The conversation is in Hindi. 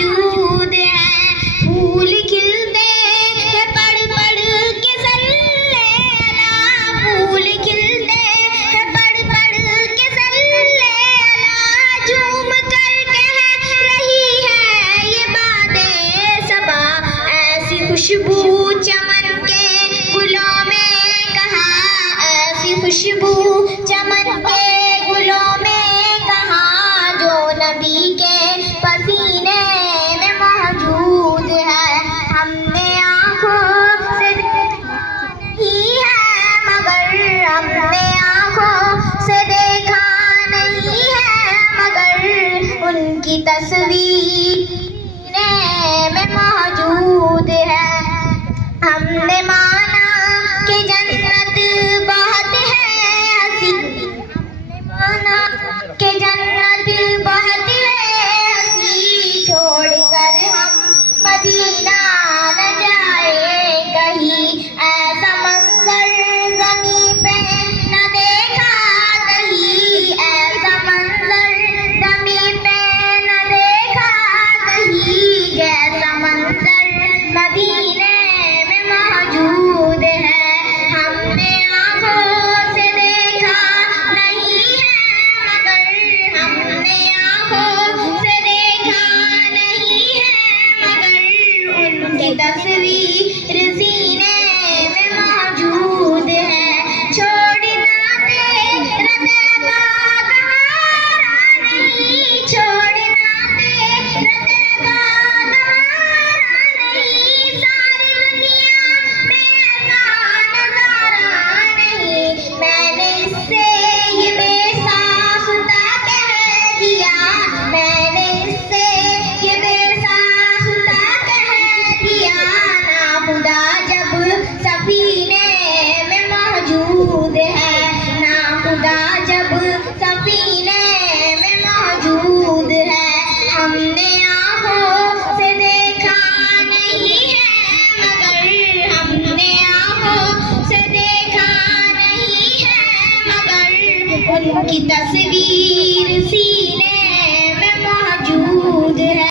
मौजूद है। फूल खिलते हैं पढ़ पढ़ के सल्ले अला, फूल खिलते हैं पढ़ पढ़ के सल्ले अला। झूम कर कह रही है ये बातें सबा, ऐसी खुशबू चमन के गुलों में कहाँ, ऐसी खुशबू चमन के गुलों में कहाँ, जो नबी के पसीने में मौजूद है। हमने आँखों से नहीं है मगर, हमने आँखों से देखा नहीं है मगर, उनकी तस्वीर में मौजूद है। हमने माना कि जन्नत बहुत है हसी, हमने माना कि जन्नत बहुत है हसी, छोड़कर हम मदीना न जाए कहीं, ऐसा मंजर ज़मीं पे न देखा कहीं, ऐसा मंजर ज़मीं पे न देखा कहीं, जैसा मंजर मदीने में मौजूद है। हमने आँखों से देखा नहीं है मगर, हमने आँखों से देखा नहीं है मगर, उनकी तस्वीर सीने में मौजूद है। छोड़ना तेरा तैबा गवारा नहीं, छोड़ना तेरा तैबा गवारा नहीं, सारी दुनिया में ऐसा नजारा नहीं। मैंने इससे ये बेसाख्ता कह दिया, मैंने इससे ये बेसाख्ता कह दिया, ना खुदा जब सफीने में मौजूद है, ना खुदा जब सफीने में मौजूद है। हमने आँखों से देखा नहीं है मगर, हमने आँखों से देखा नहीं है मगर, उनकी तस्वीर